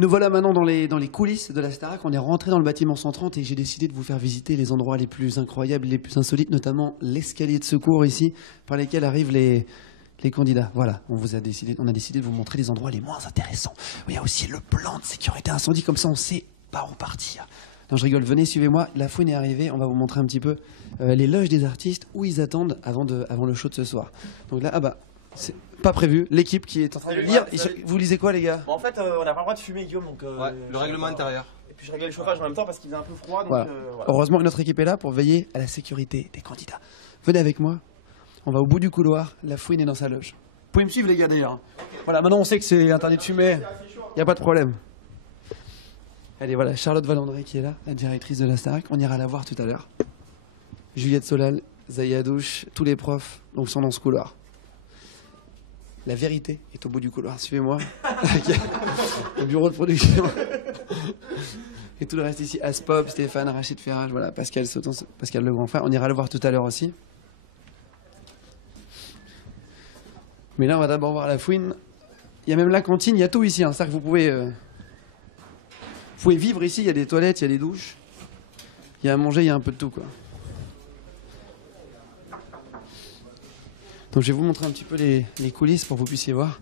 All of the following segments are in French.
Nous voilà maintenant dans les coulisses de la Starac. On est rentré dans le bâtiment 130 et j'ai décidé de vous faire visiter les endroits les plus incroyables, les plus insolites, notamment l'escalier de secours ici, par lesquels arrivent les candidats. Voilà, on a décidé de vous montrer les endroits les moins intéressants. Il y a aussi le plan de sécurité incendie, comme ça on sait par où partir. Non, je rigole, venez, suivez-moi. La fouine est arrivée, on va vous montrer un petit peu les loges des artistes, où ils attendent avant le show de ce soir. Donc là, c'est pas prévu, l'équipe qui est en train de lire. Vous lisez quoi, les gars? En fait, on n'a pas le droit de fumer, Guillaume, donc... ouais, le règlement intérieur. Et puis je réglais le chauffage en même temps parce qu'il faisait un peu froid, donc voilà. voilà. Heureusement que notre équipe est là pour veiller à la sécurité des candidats. Venez avec moi, on va au bout du couloir, la fouine est dans sa loge. Vous pouvez me suivre, les gars, d'ailleurs. Voilà, maintenant on sait que c'est interdit de fumer, il n'y a pas de problème. Allez, voilà, Charlotte Valandré qui est là, la directrice de la Starac, on ira la voir tout à l'heure. Juliette Solal, Zaya Douche, tous les profs donc sont dans ce couloir. La vérité est au bout du couloir, suivez-moi. Au bureau de production. Et tout le reste ici, Aspop, Stéphane, Rachid Ferrage, voilà, Pascal Sauton, Pascal le grand frère, on ira le voir tout à l'heure aussi. Mais là on va d'abord voir la fouine. Il y a même la cantine, il y a tout ici, hein. C'est-à-dire que vous pouvez vivre ici, il y a des toilettes, il y a des douches. Il y a à manger, il y a un peu de tout, quoi. Donc je vais vous montrer un petit peu les coulisses pour que vous puissiez voir.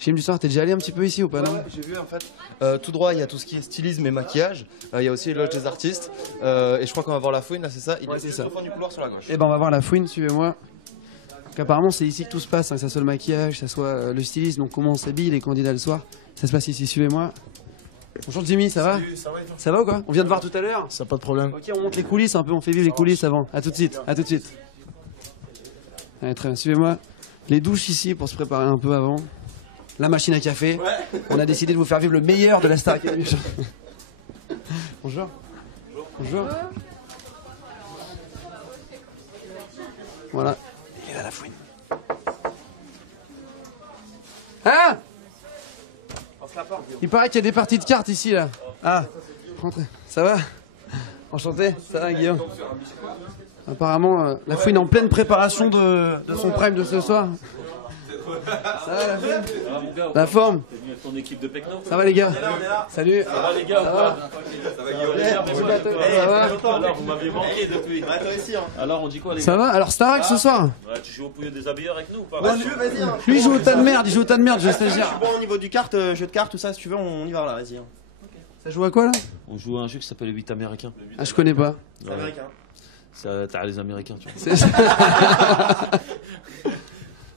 Jim du soir, t'es déjà allé un petit peu ici ou pas? Ouais, j'ai vu en fait. Tout droit, il y a tout ce qui est stylisme et maquillage. Il y a aussi les loges des artistes. Et je crois qu'on va voir la fouine, là, c'est ça? Ouais, c'est ça. Au fond du couloir sur la gauche. Et ben on va voir la fouine, suivez-moi. Donc apparemment c'est ici que tout se passe, hein, que ça soit le maquillage, que ça soit le stylisme, donc comment on s'habille les candidats le soir. Ça se passe ici, suivez-moi. Bonjour Jimmy, ça va? Salut, ça va et toi? Ça va ou quoi? On vient de voir tout à l'heure. Ça pas de problème. Ok, on monte les coulisses un peu, on fait vivre les coulisses avant. A tout de suite, à tout de suite. Allez, très bien, suivez-moi. Les douches ici pour se préparer un peu avant. La machine à café. Ouais. On a décidé de vous faire vivre le meilleur de la Star Academy. Bonjour. Bonjour. Voilà. Et là la fouine. Ah! Il paraît qu'il y a des parties de cartes ici là. Ah, rentrez. Ça va? Enchanté. Ça va Guillaume? Apparemment, la fouine est en pleine préparation de son prime de ce soir. Ça va la fouine? La forme? Ton équipe de Pecno. Ça va les gars? Salut. Ça va les gars? Ça va? Ça va Guillaume? Ça va? Alors vous m'avez manqué depuis. Ouais, toi aussi, hein. Alors on dit quoi les gars? Ça va? Alors Starac ce soir? Ouais, tu joues au pouilleux des habilleurs avec nous ou pas? Ouais, si tu veux, vas-y. Hein. Lui il joue au tas de merde, je Je stagiaire. suis bon au niveau du kart, jeu de cartes, tout ça, si tu veux, on y va là, vas-y. Hein. Ça joue à quoi là? On joue à un jeu qui s'appelle le 8 américain. Ah je connais pas. C'est américain. T'as les américains tu vois.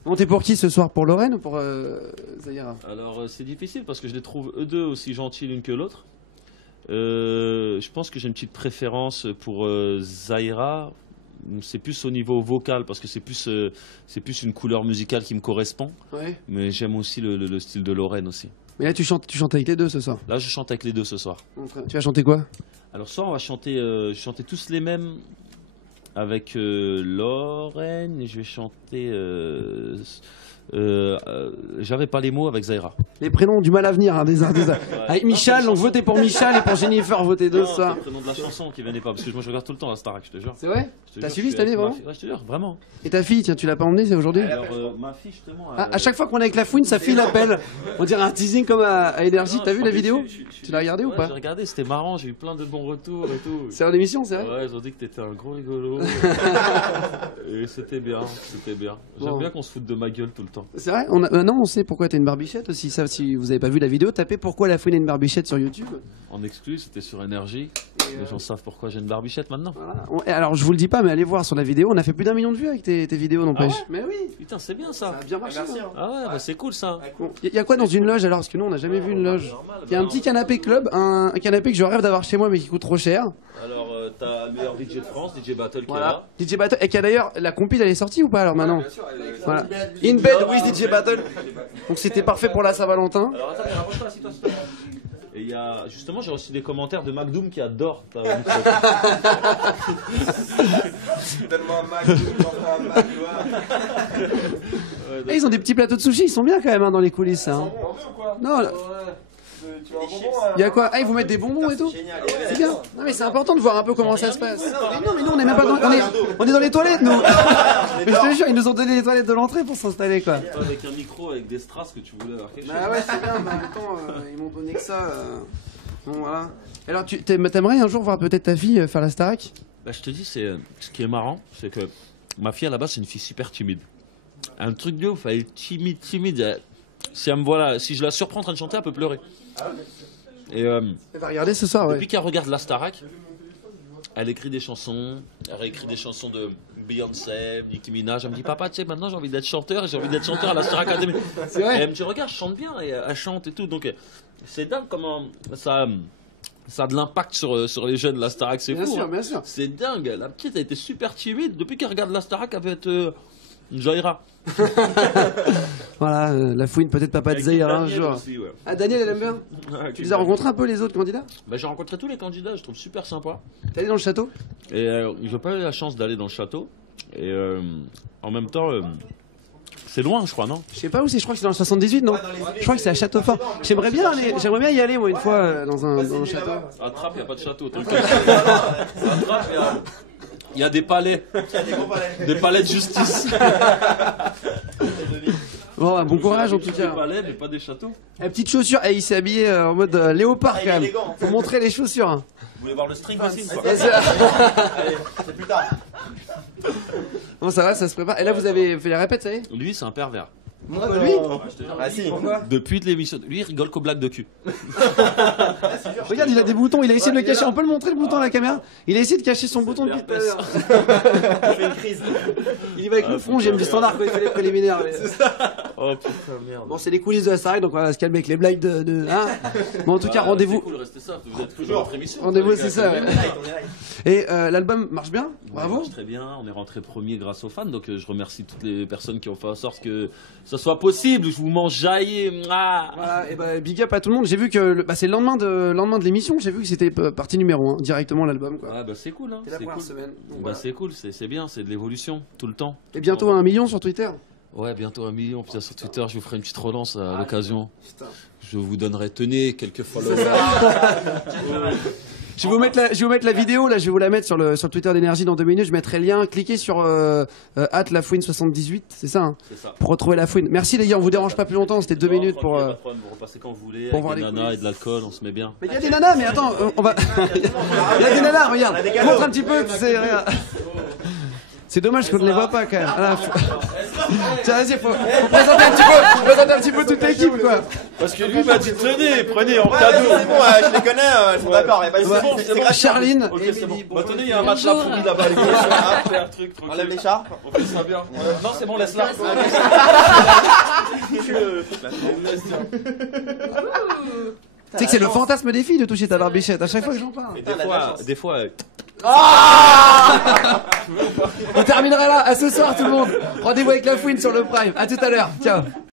Bon t'es pour qui ce soir? Pour Lorraine ou pour Zahira? Alors c'est difficile parce que je les trouve eux deux aussi gentils l'une que l'autre. Je pense que j'ai une petite préférence pour Zahira. C'est plus au niveau vocal parce que c'est plus une couleur musicale qui me correspond. Ouais. Mais j'aime aussi le style de Lorraine aussi. Mais là tu chantes avec les deux ce soir. Là je chante avec les deux ce soir. Tu vas chanter quoi? Alors ce soir on va chanter tous les mêmes avec Lorraine et je vais chanter j'avais pas les mots avec Zahira. Les prénoms ont du mal à venir, hein, des arts. Avec Michal, donc votez pour Michal et pour Jennifer, votez deux ce soir. C'est le nom de la chanson qui venait pas parce que moi je regarde tout le temps la Starac, je te jure. C'est vrai? Je te T'as jure, suivi je cette suis année avec vraiment? Ouais, je te jure, vraiment. Et ta fille, tiens, tu l'as pas emmenée, c'est aujourd'hui? Alors ma fille justement. À chaque fois qu'on est avec la fouine, sa fille l'appelle. On dirait un teasing comme à Énergie. T'as vu la vidéo? Tu l'as regardée ou pas? J'ai regardé, c'était marrant, j'ai eu plein de bons retours et tout. C'est en émission, c'est vrai? Ouais, ils ont dit que t'étais un gros rigolo. Et c'était bien, c'était bien. J'aime Bon. bien qu'on se foute de ma gueule tout le temps. C'est vrai? Maintenant, on sait pourquoi t'as une barbichette aussi. Ça, si vous avez pas vu la vidéo, tapez pourquoi la fouine a une barbichette sur YouTube. En exclu, c'était sur Énergie. Les gens savent pourquoi j'ai une barbichette maintenant. Voilà. Alors, je vous le dis pas, mais allez voir sur la vidéo. On a fait plus d'1 million de vues avec tes vidéos, n'empêche. Ah ouais? Mais oui, Putain, c'est bien ça. ça a bien marché. Merci. hein. Hein. Ah ouais, bah c'est cool ça. Bon, y a quoi dans une loge alors? Parce que nous, on n'a jamais vu une loge. Il y a un petit canapé club, un canapé que je rêve d'avoir chez moi, mais qui coûte trop cher. Alors, t'as le meilleur DJ de France, DJ Battle qui est Voilà. là. DJ Battle. Et qui a d'ailleurs, la compile, elle est sortie ou pas alors maintenant? Bien sûr, Voilà. In bed with DJ Battle. Donc c'était parfait pour la Saint-Valentin. Alors attends, mais rapproche-toi, assis-toi, assis-toi. Et il y a, justement, j'ai reçu des commentaires de McDoom qui adore ta mixtape. Donne-moi un Mac, un Mac, tu vois. Et ils ont des petits plateaux de sushi, ils sont bien quand même hein, dans les coulisses. Hein. Non, là- Il y a quoi? Ah, ils vous mettent des bonbons et tout? C'est bien. Non, mais c'est important de voir un peu comment ça se passe. Mais non, mais nous, on est même pas dans, on est dans les toilettes, nous. Mais je te jure, ils nous ont donné les toilettes de l'entrée pour s'installer, quoi. Avec un micro, avec des strass que tu voulais avoir quelque chose. Bah ouais, c'est bien, mais en même temps, ils m'ont donné que ça. Bon, voilà. Alors, t'aimerais un jour voir peut-être ta fille faire la Starac? Bah, je te dis, c'est ce qui est marrant, c'est que ma fille à la base, c'est une fille super timide. Un truc de ouf, elle est timide. Si elle me voit là, si je la surprends en train de chanter, elle peut pleurer. Et Elle va regarder ce soir, ouais. depuis qu'elle regarde la Starac, elle écrit des chansons, elle réécrit des chansons de Beyoncé, Nicki Minaj. Elle me dit, papa, tu sais, maintenant j'ai envie d'être chanteur et j'ai envie d'être chanteur à la Star Academy. C'est vrai. Et elle me dit, regarde, je chante bien et elle chante et tout. Donc c'est dingue comment ça a de l'impact sur les jeunes, la Starac, c'est Bien fou. sûr, Hein. bien sûr. C'est dingue. La petite a été super timide. Depuis qu'elle regarde la Starac, elle veut être Jaira. Voilà, la fouine, peut-être papa de Zahir un jour. Aussi, ouais. Ah, Daniel, elle aime bien. Tu les as rencontrés un peu, les autres candidats? Bah, j'ai rencontré tous les candidats, je trouve super sympa. T'es allé dans le château? Et j'ai pas eu la chance d'aller dans le château. Et en même temps, c'est loin, je crois, non? Je sais pas où c'est, je crois que c'est dans le 78, non? Je crois que c'est à Châteaufort. J'aimerais bien y aller, moi, une fois, dans un château. À Trappes, il n'y a pas de château. À Trappes, il y a des palais. Des palais de justice. Bon, bah, bon courage, en tout Des cas. palais, mais pas des châteaux. La petite chaussure, il s'est habillé en mode léopard, quand même. Faut montrer les chaussures. Hein. Vous voulez voir le string aussi ou quoi Bien sûr. Allez, c'est plus tard. Bon, ça va, ça se prépare. Et là, vous avez fait les répètes, ça y est? Lui, c'est un pervers. Lui? Ah si. Depuis l'émission, lui, il rigole qu'aux blagues de cul. Regarde, il a des boutons, il a essayé de le cacher. On peut le montrer le bouton à la caméra? Il a essayé de cacher son bouton depuis tout à l'heure. Il fait une crise. Il y va avec le front, j'aime du standard quand il fait les préliminaires. Oh putain, merde. Bon, c'est les coulisses de la Starac, donc on va se calmer avec les blagues hein. Bon, en tout cas, rendez-vous. C'est cool, restez ça, vous êtes toujours votre émission. Rendez-vous, c'est ça. Ouais. On est live. Et l'album marche bien? Bravo. Marche très bien, on est rentré premier grâce aux fans, donc je remercie toutes les personnes qui ont fait en sorte que ça soit possible. Je vous mange jaillir. Voilà, et bah, big up à tout le monde. J'ai vu que c'est le lendemain de l'émission, j'ai vu que c'était partie numéro 1, directement l'album. Quoi. Ah bah c'est cool, hein. C'est la C'est première cool. semaine. Donc, Bah voilà. c'est cool, c'est bien, c'est de l'évolution tout le temps. Et bientôt 1 million sur Twitter. Ouais, bientôt 1 million. Puis sur Twitter, je vous ferai une petite relance à l'occasion. Putain. Je vous donnerai, tenez, quelques followers. Je vais vous mettre la vidéo, là, je vais vous la mettre sur le Twitter d'Énergie dans 2 minutes. Je mettrai le lien. Cliquez sur @lafouine78, c'est ça, hein, C'est ça. pour retrouver la fouine. Merci les gars, on vous dérange pas plus longtemps, c'était 2 minutes pour. Pas de problème, vous repassez quand vous voulez, pour avec voir des les nanas coulisses. et de l'alcool, on se met bien. Mais il y a des nanas, mais attends, on va. Il y a des nanas, regarde. Montre un petit peu, c'est. Regarde. C'est dommage qu'on ne les voit pas quand même. Voilà, tiens, vas-y, faut présenter un petit peu toute l'équipe, quoi. Parce que lui m'a dit, tenez, prenez en Ouais, cadeau. c'est bon, je les connais, ils sont d'accord, y a pas de Ouais. souci. c'est bon. gratuit. Charline Ok, et c'est bon. Émilie. Bah tenez, il y a un match à fourmi là-bas, les gars. On fait un truc, On tranquille. lève l'écharpe. On fait ça bien. Non, c'est bon, laisse-la. Tu sais que c'est le fantasme des filles de toucher ta barbichette à chaque fois que j'en parle. Et des fois, On terminera là, à ce soir tout le monde. Rendez-vous avec la fouine sur le Prime. À tout à l'heure. Ciao.